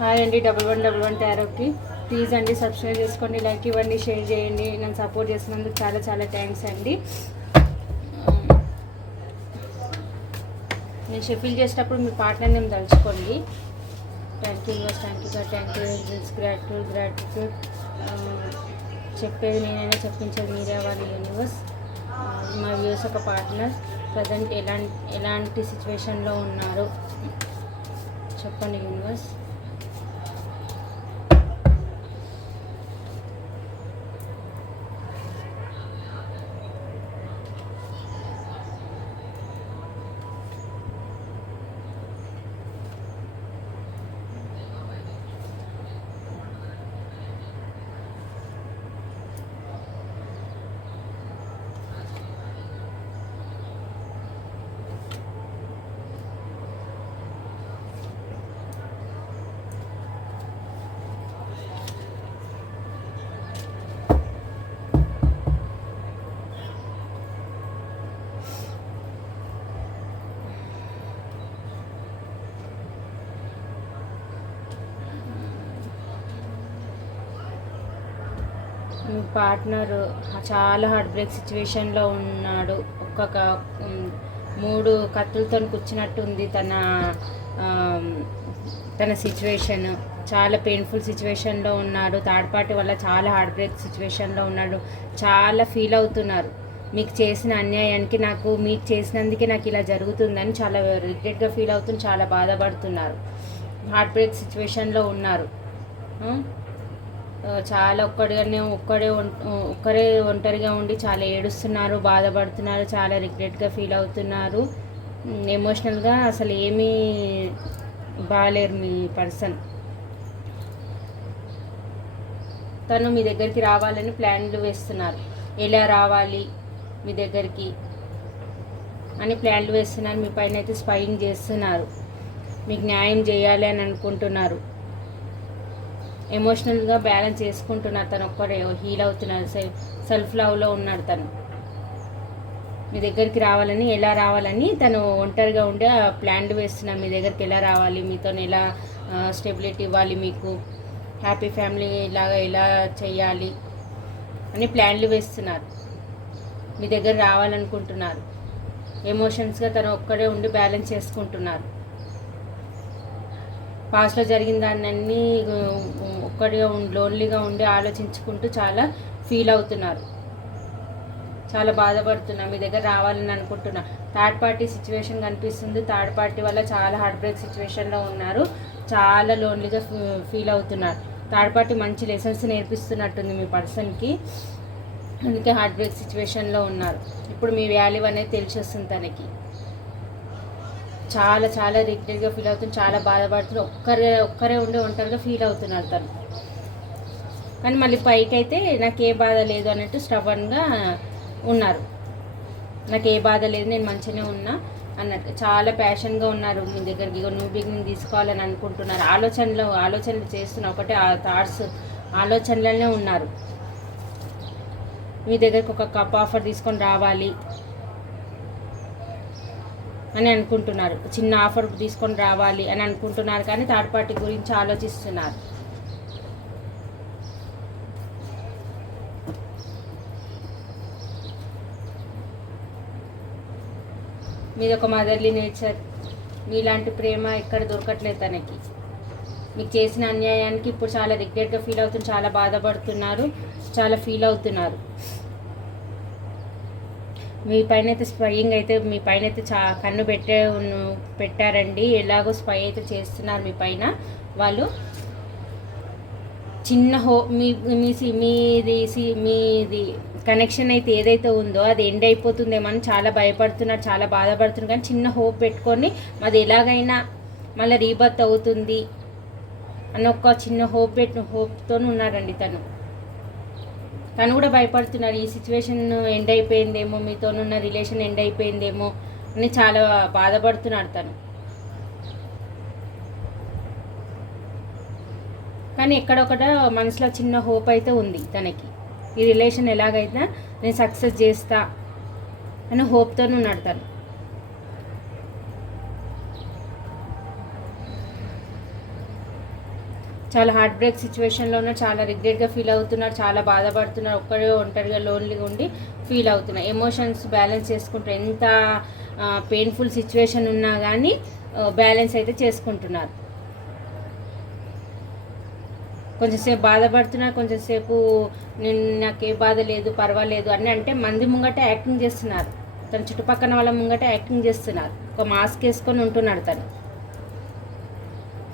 Hi అండి 1111 టారోకి please అండి subscribe చేసుకోండి, లైక్ ఇవ్వండి, షేర్ చేయండి. నన్ను సపోర్ట్ చేసినందుకు చాలా చాలా థ్యాంక్స్ అండి. నేను షెఫిల్ చేసేటప్పుడు మీ పార్ట్నర్ నేమ్ తలుచుకోండి. Thank you universe, thank you sir, thank you gratitude. చెప్పేది నేనైనా చెప్పించేది మీరే అవ్వాలి యూనివర్స్. మా వ్యూస్ ఒక పార్ట్నర్ ప్రజెంట్ ఎలాంటి సిచ్యువేషన్లో ఉన్నారు చెప్పండి యూనివర్స్. మీ పార్ట్నర్ చాలా హార్ట్ బ్రేక్ సిచ్యువేషన్లో ఉన్నాడు. ఒక్కొక్క 3 కత్తులతో కూర్చున్నట్టు ఉంది తన సిచ్యువేషన్. చాలా పెయిన్ఫుల్ సిచ్యువేషన్లో ఉన్నాడు. థర్డ్ పార్టీ వల్ల చాలా హార్ట్ బ్రేక్ సిచ్యువేషన్లో ఉన్నాడు. చాలా ఫీల్ అవుతున్నారు. మీకు చేసిన అన్యాయానికి మీకు చేసినందుకే నాకు ఇలా జరుగుతుందని చాలా రిగ్రెట్గా ఫీల్ అవుతుంది. చాలా బాధపడుతున్నారు. హార్ట్ బ్రేక్ సిచ్యువేషన్లో ఉన్నారు. చాలా ఒక్కరే ఒంటరిగా ఉండి చాలా ఏడుస్తున్నారు, బాధపడుతున్నారు, చాలా రిగ్రెట్గా ఫీల్ అవుతున్నారు. ఎమోషనల్గా అసలు ఏమీ బాగాలేరు మీ పర్సన్. తను మీ దగ్గరికి రావాలని ప్లాన్లు వేస్తున్నారు. ఎలా రావాలి మీ దగ్గరికి అని ప్లాన్లు వేస్తున్నారు. మీ పైన అయితే స్పైయింగ్ చేస్తున్నారు. మీకు న్యాయం చేయాలి అని అనుకుంటున్నారు. ఎమోషనల్గా బ్యాలెన్స్ చేసుకుంటున్నారు. తను ఒక్కడే హీల్ అవుతున్నారు. సెల్ఫ్ లవ్లో ఉన్నాడు. తను మీ దగ్గరికి రావాలని, ఎలా రావాలని తను ఒంటరిగా ఉండే ప్లాన్లు వేస్తున్నారు. మీ దగ్గరికి ఎలా రావాలి, మీతో ఎలా స్టెబిలిటీ ఇవ్వాలి, మీకు హ్యాపీ ఫ్యామిలీ లాగా ఎలా చేయాలి అని ప్లాన్లు వేస్తున్నారు. మీ దగ్గర రావాలనుకుంటున్నారు. ఎమోషన్స్గా తను ఒక్కడే ఉండి బ్యాలెన్స్ చేసుకుంటున్నారు. పాస్ట్లో జరిగిన దాన్ని ఒక్కడిగా లోన్లీగా ఉండి ఆలోచించుకుంటూ చాలా ఫీల్ అవుతున్నారు. చాలా బాధపడుతున్నారు. మీ దగ్గర రావాలని అనుకుంటున్నా. థర్డ్ పార్టీ సిచ్యువేషన్ కనిపిస్తుంది. థర్డ్ పార్టీ వల్ల చాలా హార్ట్ బ్రేక్ సిచ్యువేషన్లో ఉన్నారు. చాలా లోన్లీగా ఫీల్ అవుతున్నారు. థర్డ్ పార్టీ మంచి లెసన్స్ నేర్పిస్తున్నట్టుంది మీ పర్సన్కి. అందుకే హార్ట్ బ్రేక్ సిచ్యువేషన్లో ఉన్నారు. ఇప్పుడు మీ వాల్యూ అనేది తెలిసి వస్తుంది తనకి. చాలా చాలా రిగ్రెట్గా ఫీల్ అవుతుంది. చాలా బాధపడుతుంది. ఒక్కరే ఉండి ఒంటరిగా ఫీల్ అవుతున్నారు తను. కానీ మళ్ళీ పైకి అయితే నాకు ఏ బాధ లేదు అన్నట్టు స్టబన్గా ఉన్నారు. నాకు ఏ బాధ లేదు, నేను మంచిగానే ఉన్నా అన్నట్టు చాలా ప్యాషన్గా ఉన్నారు. మీ దగ్గరికి న్యూ బిగినింగ్ తీసుకోవాలని అనుకుంటున్నారు. ఆలోచనలు చేస్తున్న ఒకటే థాట్స్, ఆలోచనలనే ఉన్నారు. మీ దగ్గరికి ఒక కప్ ఆఫర్ తీసుకొని రావాలి అని అనుకుంటున్నారు. చిన్న ఆఫర్ తీసుకొని రావాలి అని అనుకుంటున్నారు. కానీ థర్డ్ పార్టీ గురించి ఆలోచిస్తున్నారు. మీది ఒక మదర్లీ నేచర్. మీలాంటి ప్రేమ ఎక్కడ దొరకట్లేదు తనకి. మీకు చేసిన అన్యాయానికి ఇప్పుడు చాలా రిగ్రెట్గా ఫీల్ అవుతున్నారు. చాలా బాధపడుతున్నారు. చాలా ఫీల్ అవుతున్నారు. మీ పైన అయితే స్పైయింగ్ అయితే మీ పైన అయితే కన్ను పెట్టారండి. ఎలాగో స్పై అయితే చేస్తున్నారు మీ పైన వాళ్ళు. చిన్న మీది కనెక్షన్ అయితే ఏదైతే ఉందో అది ఎండ్ అయిపోతుందేమో అని చాలా భయపడుతున్నారు, చాలా బాధపడుతున్నారు. కానీ చిన్న హోప్ పెట్టుకొని అది ఎలాగైనా మళ్ళీ రీబర్త్ అవుతుంది అని ఒక చిన్న హోప్తో ఉన్నారండి తను కూడా భయపడుతున్నారు. ఈ సిచ్యువేషన్ ఎండ్ అయిపోయిందేమో, మీతోనున్న రిలేషన్ ఎండ్ అయిపోయిందేమో అని చాలా బాధపడుతున్నాడు తను. కానీ ఎక్కడొక్కడ మనసులో చిన్న హోప్ అయితే ఉంది తనకి. ఈ రిలేషన్ ఎలాగైనా నేను సక్సెస్ చేస్తా అని హోప్తో ఉన్నాడు తను. చాలా హార్ట్ బ్రేక్ సిచ్యువేషన్లో ఉన్నారు, చాలా రిగ్రెట్గా ఫీల్ అవుతున్నారు, చాలా బాధపడుతున్నారు, ఒక్కడే ఒంటరిగా లోన్లీగా ఉండి ఫీల్ అవుతున్నారు. ఎమోషన్స్ బ్యాలెన్స్ చేసుకుంటారు. ఎంత పెయిన్ఫుల్ సిచ్యువేషన్ ఉన్నా కానీ బ్యాలెన్స్ అయితే చేసుకుంటున్నారు. కొంచెంసేపు బాధపడుతున్నారు, కొంచెంసేపు నాకే బాధ లేదు పర్వాలేదు అని అంటే మంది ముంగట యాక్టింగ్ చేస్తున్నారు. తన చుట్టుపక్కల వాళ్ళ ముంగట యాక్టింగ్ చేస్తున్నారు. ఒక మాస్క్ వేసుకొని ఉంటున్నాడు తను.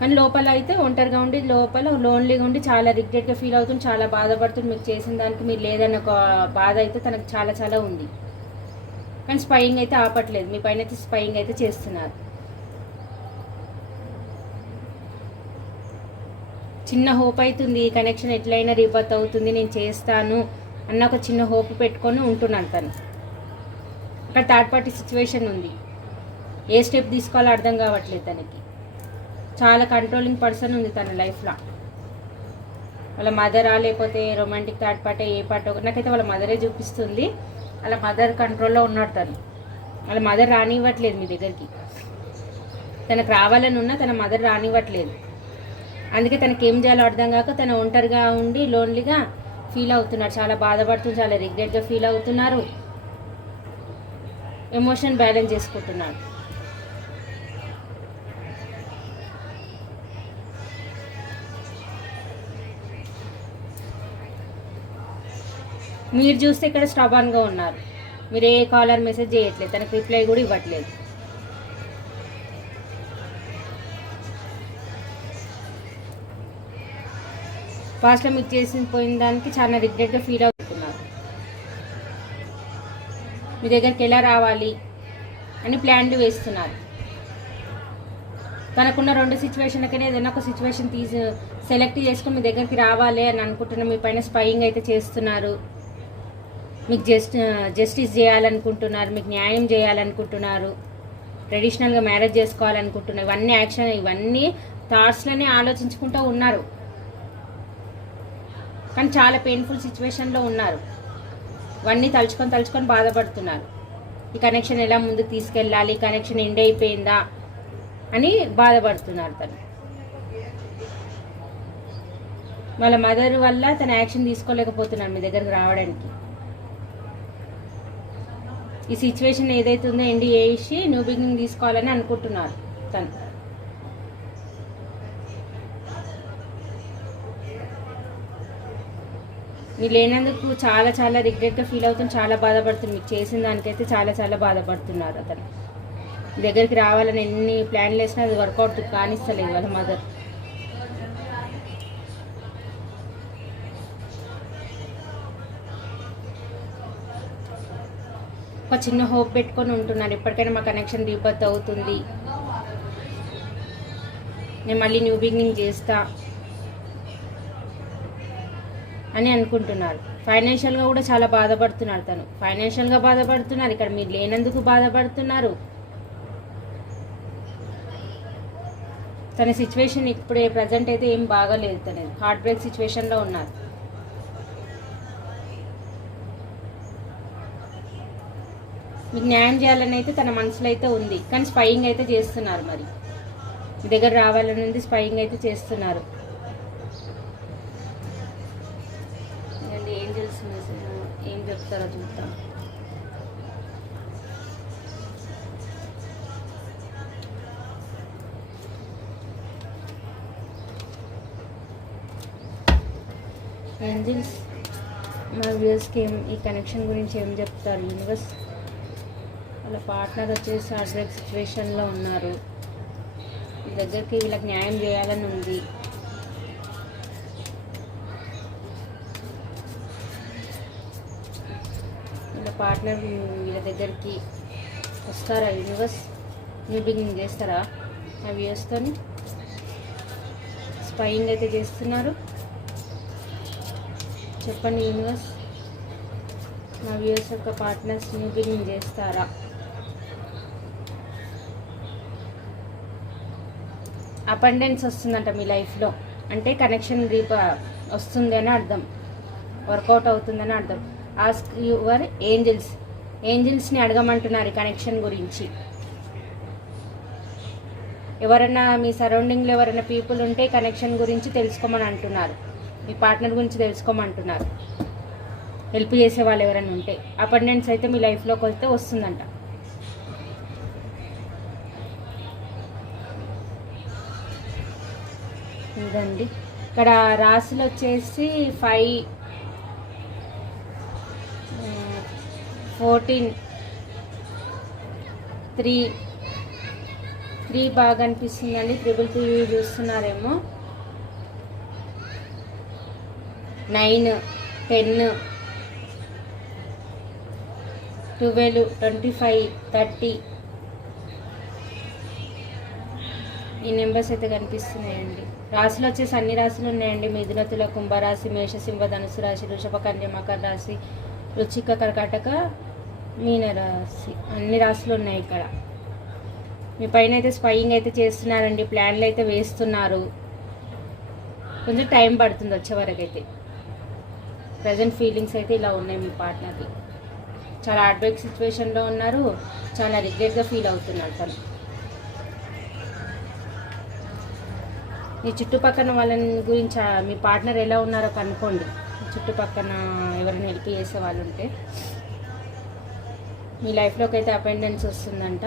కానీ లోపల అయితే ఒంటరిగా ఉండి లోపల లోన్లీగా ఉండి చాలా రిగ్రెట్గా ఫీల్ అవుతుంది, చాలా బాధపడుతుంది. మీకు చేసిన దానికి మీరు లేదన్న ఒక బాధ అయితే తనకు చాలా చాలా ఉంది. కానీ స్పైయింగ్ అయితే ఆపట్లేదు, మీ పైన అయితే స్పైయింగ్ అయితే చేస్తున్నారు. చిన్న హోప్ అవుతుంది, ఈ కనెక్షన్ ఎట్లయినా రీబర్త్ అవుతుంది, నేను చేస్తాను అన్న ఒక చిన్న హోప్ పెట్టుకొని ఉంటున్నాను తను. అక్కడ థర్డ్ పార్టీ సిచ్యువేషన్ ఉంది, ఏ స్టెప్ తీసుకోవాలో అర్థం కావట్లేదు తనకి. చాలా కంట్రోలింగ్ పర్సన్ ఉంది తన లైఫ్లో. వాళ్ళ మదరా లేకపోతే రొమాంటిక్ థర్డ్ పార్టీ ఏ పార్టీ, నాకైతే వాళ్ళ మదరే చూపిస్తుంది. వాళ్ళ మదర్ కంట్రోల్లో ఉన్నాడు తను. వాళ్ళ మదర్ రానివ్వట్లేదు మీ దగ్గరికి. తనకు రావాలని ఉన్నా తన మదర్ రానివ్వట్లేదు. అందుకే తనకి ఏం చేయాలో అర్థం కాక తను ఒంటరిగా ఉండి లోన్లీగా ఫీల్ అవుతున్నారు, చాలా బాధపడుతున్నారు, చాలా రిగ్రెట్గా ఫీల్ అవుతున్నారు. ఎమోషన్ బ్యాలెన్స్ చేసుకుంటున్నాడు. మీరు చూస్తే ఇక్కడ స్టబాన్గా ఉన్నారు. మీరు ఏ కాలర్ మెసేజ్ చేయట్లేదు, తనకు రిప్లై కూడా ఇవ్వట్లేదు. పాస్ట్లో మీకు చేసి పోయిన దానికి చాలా రిగ్రెట్గా ఫీల్ అవుతున్నారు. మీ దగ్గరికి ఎలా రావాలి అని ప్లాన్లు వేస్తున్నారు. తనకున్న 2 సిచ్యువేషన్లకైనా ఏదైనా ఒక సిచ్యువేషన్ సెలెక్ట్ చేసుకుని మీ దగ్గరికి రావాలి అని అనుకుంటున్నారు. మీ పైన స్పైయింగ్ అయితే చేస్తున్నారు. మీకు జస్టిస్ చేయాలనుకుంటున్నారు, మీకు న్యాయం చేయాలనుకుంటున్నారు, ట్రెడిషనల్గా మ్యారేజ్ చేసుకోవాలనుకుంటున్నారు. ఇవన్నీ యాక్షన్, ఇవన్నీ థాట్స్లోనే ఆలోచించుకుంటూ ఉన్నారు. కానీ చాలా పెయిన్ఫుల్ సిచ్యువేషన్లో ఉన్నారు. ఇవన్నీ తలుచుకొని బాధపడుతున్నారు. ఈ కనెక్షన్ ఎలా ముందుకు తీసుకెళ్ళాలి, ఈ కనెక్షన్ ఎండ్ అయిపోయిందా అని బాధపడుతున్నారు తను. వాళ్ళ మదర్ వల్ల తన యాక్షన్ తీసుకోలేకపోతున్నారు మీ దగ్గరకు రావడానికి. ఈ సిచ్యువేషన్ ఏదైతే ఉందో ఎండ్ చేసి న్యూ బిగినింగ్ తీసుకోవాలని అనుకుంటున్నారు తను. మీరు లేనందుకు చాలా చాలా రిగ్రెట్గా ఫీల్ అవుతుంది, చాలా బాధపడుతుంది. మీకు చేసిన దానికైతే చాలా చాలా బాధపడుతున్నారు అతను. మీ దగ్గరికి రావాలని ఎన్ని ప్లాన్లు వేసినా అది వర్కౌట్ కానిస్తలేదు వాళ్ళ మదర్. ఒక చిన్న హోప్ పెట్టుకొని ఉంటున్నారు, ఎప్పటికైనా మా కనెక్షన్ రీబర్త్ అవుతుంది, నేను మళ్ళీ న్యూ బిగినింగ్ చేస్తా అని అనుకుంటున్నారు. ఫైనాన్షియల్గా కూడా చాలా బాధపడుతున్నారు తను. ఫైనాన్షియల్గా బాధపడుతున్నారు, ఇక్కడ మీరు లేనందుకు బాధపడుతున్నారు. తన సిచ్యువేషన్ ఇప్పుడే ప్రజెంట్ అయితే ఏం బాగాలేదు, తనది హార్ట్ బ్రేక్ సిచ్యువేషన్లో ఉన్నారు. మీకు న్యాయం చేయాలని అయితే తన మనసులో అయితే ఉంది, కానీ స్పైయింగ్ అయితే చేస్తున్నారు. మరి మీ దగ్గర రావాలని ఉంది, స్పైయింగ్ అయితే చేస్తున్నారు. ఏంజల్స్ ఏం చెప్తారో చూద్దాం. ఏంజల్స్ మా వ్యూస్కి ఈ కనెక్షన్ గురించి ఏం చెప్తారు యూనివర్స్? వాళ్ళ పార్ట్నర్ వచ్చేసి హార్ట్ బ్రేక్ సిచ్యువేషన్లో ఉన్నారు. మీ దగ్గరికి వీళ్ళకి న్యాయం చేయాలని ఉంది. వీళ్ళ పార్ట్నర్ వీళ్ళ దగ్గరికి వస్తారా యూనివర్స్? న్యూ బిగినింగ్ చేస్తారా ఆ వ్యూస్తో? స్పైయింగ్ అయితే చేస్తున్నారు. చెప్పండి యూనివర్స్, మా వ్యూస్ యొక్క పార్ట్నర్స్ న్యూ బిగినింగ్ చేస్తారా? అబండెన్స్ వస్తుందంట మీ లైఫ్లో, అంటే కనెక్షన్ వస్తుంది అని అర్థం, వర్కౌట్ అవుతుందని అర్థం. ఆస్క్ యువర్ ఏంజల్స్ని అడగమంటున్నారు ఈ కనెక్షన్ గురించి. ఎవరైనా మీ సరౌండింగ్లో ఎవరైనా పీపుల్ ఉంటే కనెక్షన్ గురించి తెలుసుకోమని అంటున్నారు, మీ పార్ట్నర్ గురించి తెలుసుకోమంటున్నారు. హెల్ప్ చేసే వాళ్ళు ఎవరైనా ఉంటే అపార్ట్మెంట్స్ అయితే మీ లైఫ్లోకి వస్తే వస్తుందంట. ఇదండి ఇక్కడ రాశులు వచ్చేసి 5, 14, 3 బాగా అనిపిస్తుందండి. 333 చూస్తున్నారేమో. 9, 10, 12, 25, 30 ఈ నెంబర్స్ అయితే కనిపిస్తున్నాయండి. రాశులు వచ్చేసి అన్ని రాశులు ఉన్నాయండి. మిథున, తుల, కుంభరాశి, మేష, సింహ, ధనుసు రాశి, వృషభ, కన్య, మకర రాశి, వృశ్చిక, కర్కాటక, మీన రాశి అన్ని రాశులు ఉన్నాయి ఇక్కడ. మీ పైన అయితే స్పైయింగ్ అయితే చేస్తున్నారండి, ప్లాన్లు అయితే వేస్తున్నారు. కొంచెం టైం పడుతుంది వచ్చే వరకు అయితే. ప్రజెంట్ ఫీలింగ్స్ అయితే ఇలా ఉన్నాయి మీ పార్ట్నర్కి. చాలా హార్డ్ బ్రేక్ సిచ్యువేషన్లో ఉన్నారు, చాలా రిగ్రెట్గా ఫీల్ అవుతున్నారు తను. మీ చుట్టుపక్కల వాళ్ళని గురించి మీ పార్ట్నర్ ఎలా ఉన్నారో కనుక్కోండి. చుట్టుపక్కల ఎవరైనా హెల్ప్ చేసే వాళ్ళు ఉంటే మీ లైఫ్లోకి అయితే అపెండెన్స్ వస్తుందంట.